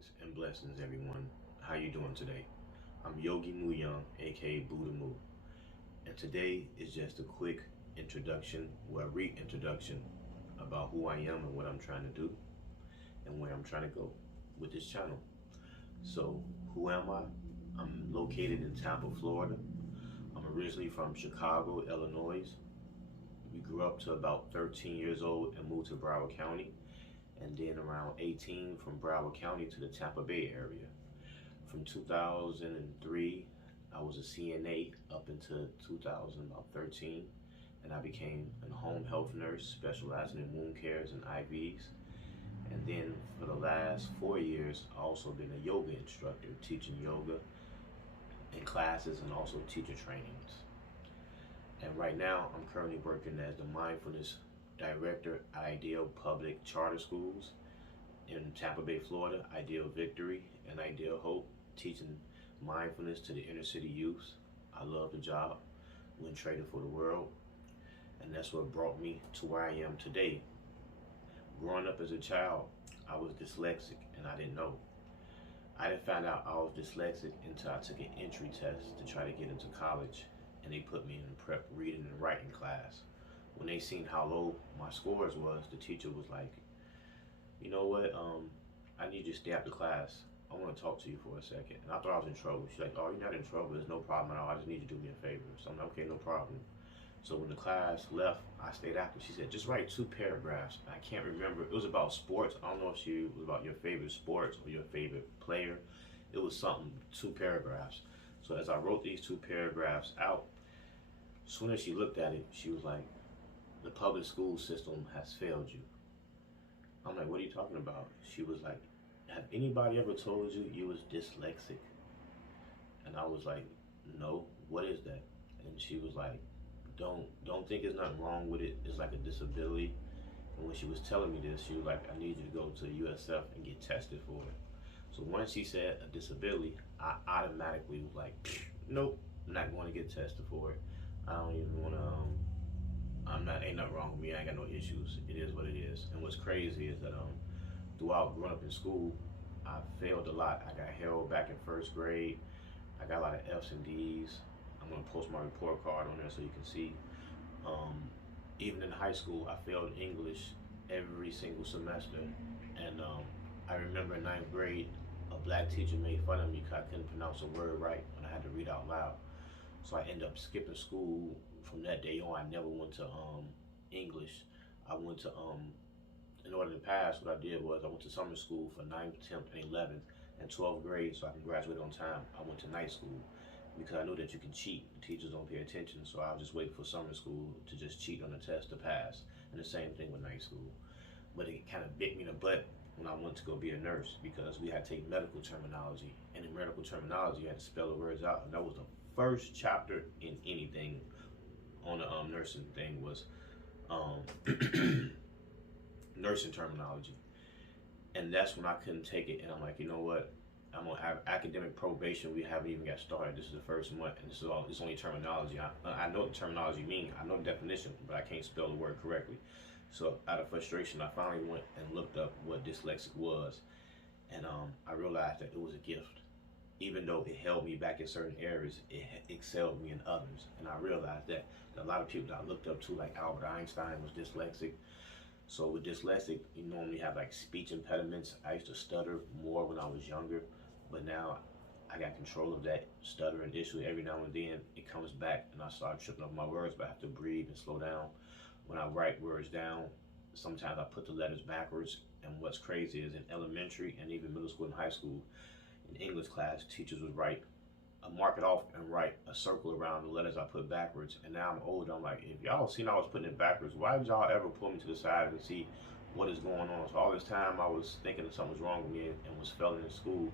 Greetings and blessings, everyone. How you doing today? I'm Yogi Young, aka Buddha Mu, and today is just a quick introduction, well, reintroduction about who I am and what I'm trying to do and where I'm trying to go with this channel. So, who am I? I'm located in Tampa, Florida. I'm originally from Chicago, Illinois. We grew up to about 13 years old and moved to Broward County, and then around 18 from Broward County to the Tampa Bay area. From 2003, I was a CNA up until 2013, and I became a home health nurse specializing in wound cares and IVs. And then for the last 4 years, I also been a yoga instructor, teaching yoga in classes and also teacher trainings. And right now, I'm currently working as the mindfulness director at Ideal Public Charter Schools in Tampa Bay, Florida, Ideal Victory and Ideal Hope, teaching mindfulness to the inner city youth. I love the job, went traded for the world, and that's what brought me to where I am today. Growing up as a child, I was dyslexic and I didn't know. I didn't find out I was dyslexic until I took an entry test to try to get into college, and they put me in a prep reading and writing class. When they seen how low my scores was, the teacher was like, you know what, I need you to stay after class. I want to talk to you for a second. And I thought I was in trouble. She's like, oh, you're not in trouble. There's no problem at all. I just need you to do me a favor. So I'm like, okay, no problem. So when the class left, I stayed after. She said, just write 2 paragraphs. I can't remember. It was about sports. I don't know if she was about your favorite sports or your favorite player. It was something, 2 paragraphs. So as I wrote these 2 paragraphs out, as soon as she looked at it, she was like, the public school system has failed you. I'm like, what are you talking about? She was like, have anybody ever told you you was dyslexic? And I was like, no, what is that? And she was like, don't think there's nothing wrong with it. It's like a disability. And when she was telling me this, she was like, I need you to go to USF and get tested for it. So once she said a disability, I automatically was like, nope, I'm not going to get tested for it. I don't even want to, ain't nothing wrong with me. I ain't got no issues. It is what it is. And what's crazy is that throughout growing up in school, I failed a lot. I got held back in 1st grade. I got a lot of F's and D's. I'm gonna post my report card on there so you can see. Even in high school, I failed English every single semester. And I remember in 9th grade, a black teacher made fun of me because I couldn't pronounce a word right when I had to read out loud. So I ended up skipping school. From that day on, I never went to English. I went to in order to pass, what I did was I went to summer school for 9th, 10th, and 11th, and 12th grade so I can graduate on time. I went to night school because I knew that you can cheat. The teachers don't pay attention, so I was just waiting for summer school to just cheat on the test to pass. And the same thing with night school. But it kind of bit me in the butt when I went to go be a nurse because we had to take medical terminology. And in medical terminology, you had to spell the words out. And that was the first chapter in anything on the nursing thing was nursing terminology. And that's when I couldn't take it. And I'm like, you know what? I'm gonna have academic probation. We haven't even got started. This is the first month, and it's only terminology. I know what the terminology means. I know the definition, but I can't spell the word correctly. So out of frustration, I finally went and looked up what dyslexic was, and I realized that it was a gift. Even though it held me back in certain areas, it excelled me in others. And I realized that a lot of people that I looked up to, like Albert Einstein, was dyslexic. So with dyslexic, you normally have like speech impediments. I used to stutter more when I was younger, but now I got control of that stuttering issue. Every now and then it comes back and I start tripping up my words, but I have to breathe and slow down. When I write words down, sometimes I put the letters backwards. And what's crazy is in elementary and even middle school and high school, in English class, teachers would mark it off and write a circle around the letters I put backwards. And now I'm older, I'm like, if y'all seen I was putting it backwards, why did y'all ever pull me to the side and see what is going on? So all this time I was thinking that something was wrong with me and was failing in school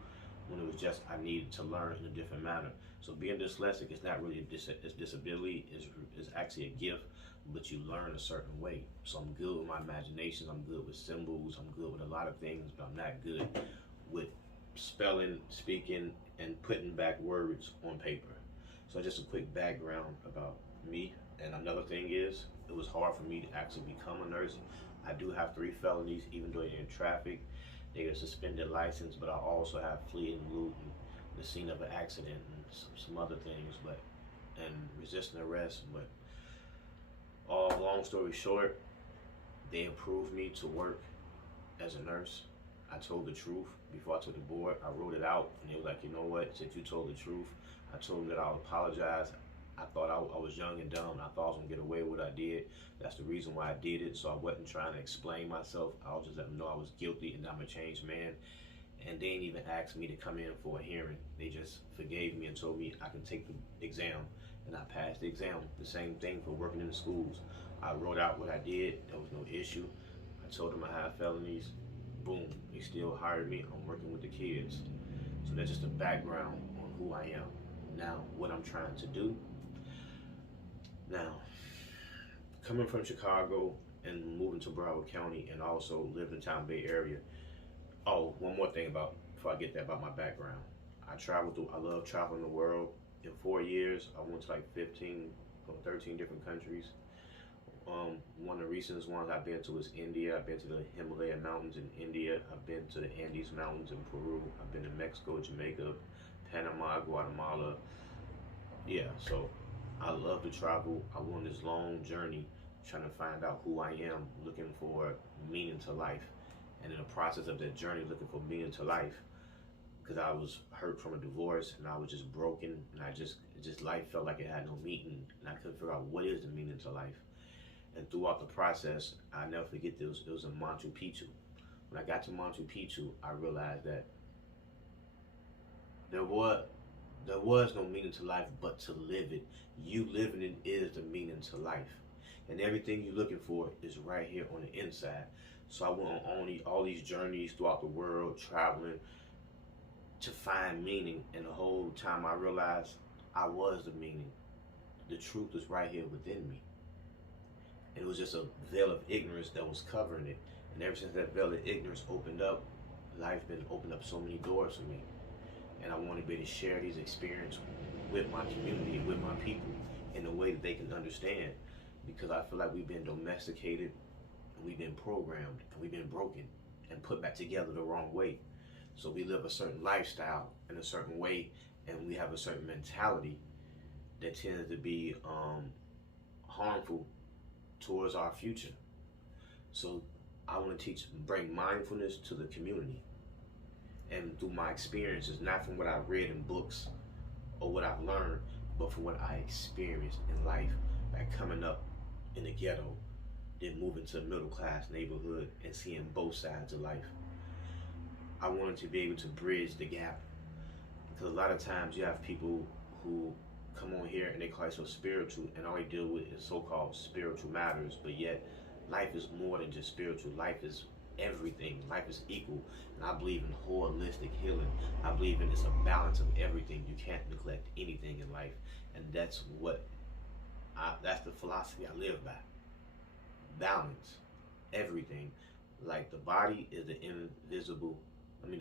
when it was just I needed to learn in a different manner. So being dyslexic is not really a disability, is actually a gift, but you learn a certain way. So I'm good with my imagination, I'm good with symbols, I'm good with a lot of things, but I'm not good with spelling, speaking, and putting back words on paper. So just a quick background about me. And another thing is, it was hard for me to actually become a nurse. I do have 3 felonies, even though they're in traffic. They get a suspended license, but I also have fleeing loot and the scene of an accident and some other things, but and resisting arrest. But all long story short, they approved me to work as a nurse. I told the truth before I took the board. I wrote it out, and they were like, you know what? Since you told the truth, I told them that I would apologize. I thought I was young and dumb. I thought I was gonna get away with what I did. That's the reason why I did it. So I wasn't trying to explain myself. I was just letting them know I was guilty and I'm a changed man. And they didn't even ask me to come in for a hearing. They just forgave me and told me I can take the exam, and I passed the exam. The same thing for working in the schools. I wrote out what I did. There was no issue. I told them I had felonies. Boom, they still hired me. I'm working with the kids. So that's just a background on who I am. Now, what I'm trying to do. Now, coming from Chicago and moving to Broward County and also lived in Town Bay area. Oh, one more thing before I get that about my background. I love traveling the world. In 4 years, I went to like 15 or 13 different countries. One of the recent ones I've been to is India. I've been to the Himalaya Mountains in India. I've been to the Andes Mountains in Peru. I've been to Mexico, Jamaica, Panama, Guatemala. Yeah, so I love to travel. I went on this long journey trying to find out who I am, looking for meaning to life. And in the process of that journey, looking for meaning to life, because I was hurt from a divorce and I was just broken, and life felt like it had no meaning, and I couldn't figure out what is the meaning to life. And throughout the process, I never forget this. It was in Machu Picchu. When I got to Machu Picchu, I realized that there was no meaning to life but to live it. You living it is the meaning to life. And everything you're looking for is right here on the inside. So I went on all these journeys throughout the world, traveling to find meaning. And the whole time I realized I was the meaning. The truth was right here within me. And it was just a veil of ignorance that was covering it. And ever since that veil of ignorance opened up, life been opened up so many doors for me. And I want to be able to share these experiences with my community, with my people, in a way that they can understand. Because I feel like we've been domesticated, and we've been programmed, and we've been broken and put back together the wrong way. So we live a certain lifestyle in a certain way, and we have a certain mentality that tends to be harmful towards our future. So I want to bring mindfulness to the community. And through my experiences, not from what I've read in books or what I've learned, but from what I experienced in life, like coming up in the ghetto, then moving to a middle class neighborhood and seeing both sides of life. I wanted to be able to bridge the gap, because a lot of times you have people who come on here and they call themselves spiritual, and all they deal with is so-called spiritual matters, but yet life is more than just spiritual. Life is everything. Life is equal. And I believe in holistic healing. I believe in it's a balance of everything. You can't neglect anything in life. And that's the philosophy I live by. Balance everything. Like the body is the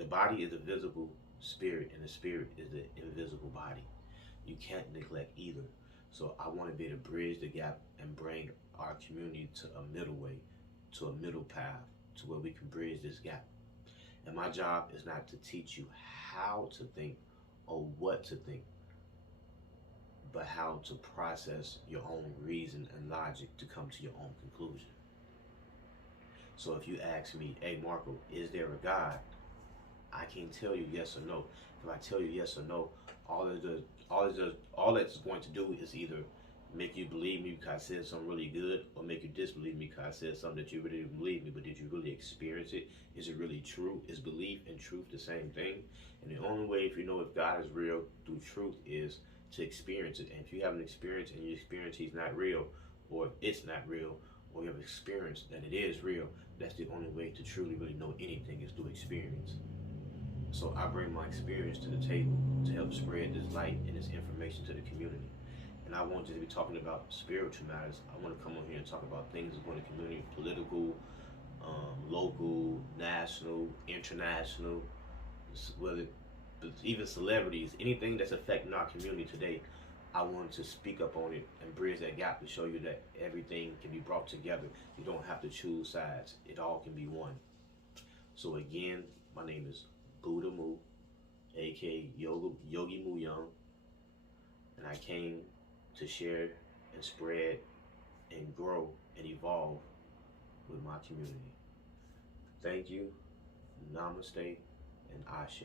body is the visible spirit, and the spirit is the invisible body. You can't neglect either. So I want to be able to bridge the gap and bring our community to a middle way, to a middle path, to where we can bridge this gap. And my job is not to teach you how to think or what to think, but how to process your own reason and logic to come to your own conclusion. So if you ask me, hey Marco, is there a God? I can't tell you yes or no. If I tell you yes or no, all that's going to do is either make you believe me because I said something really good, or make you disbelieve me because I said something that you really didn't believe me. But did you really experience it? Is it really true? Is belief and truth the same thing? And the only way, if you know if God is real through truth, is to experience it. And if you haven't experienced and you experience he's not real, or it's not real, or you have experienced that it is real, that's the only way to truly really know anything, is through experience. So I bring my experience to the table to help spread this light and this information to the community. And I want to be talking about spiritual matters. I want to come on here and talk about things that's going to the community, political, local, national, international, whether even celebrities, anything that's affecting our community today. I want to speak up on it and bridge that gap to show you that everything can be brought together. You don't have to choose sides. It all can be one. So again, My name is Buddha Mu, aka Yogi Mu Young, and I came to share and spread and grow and evolve with my community. Thank you, namaste, and ashe.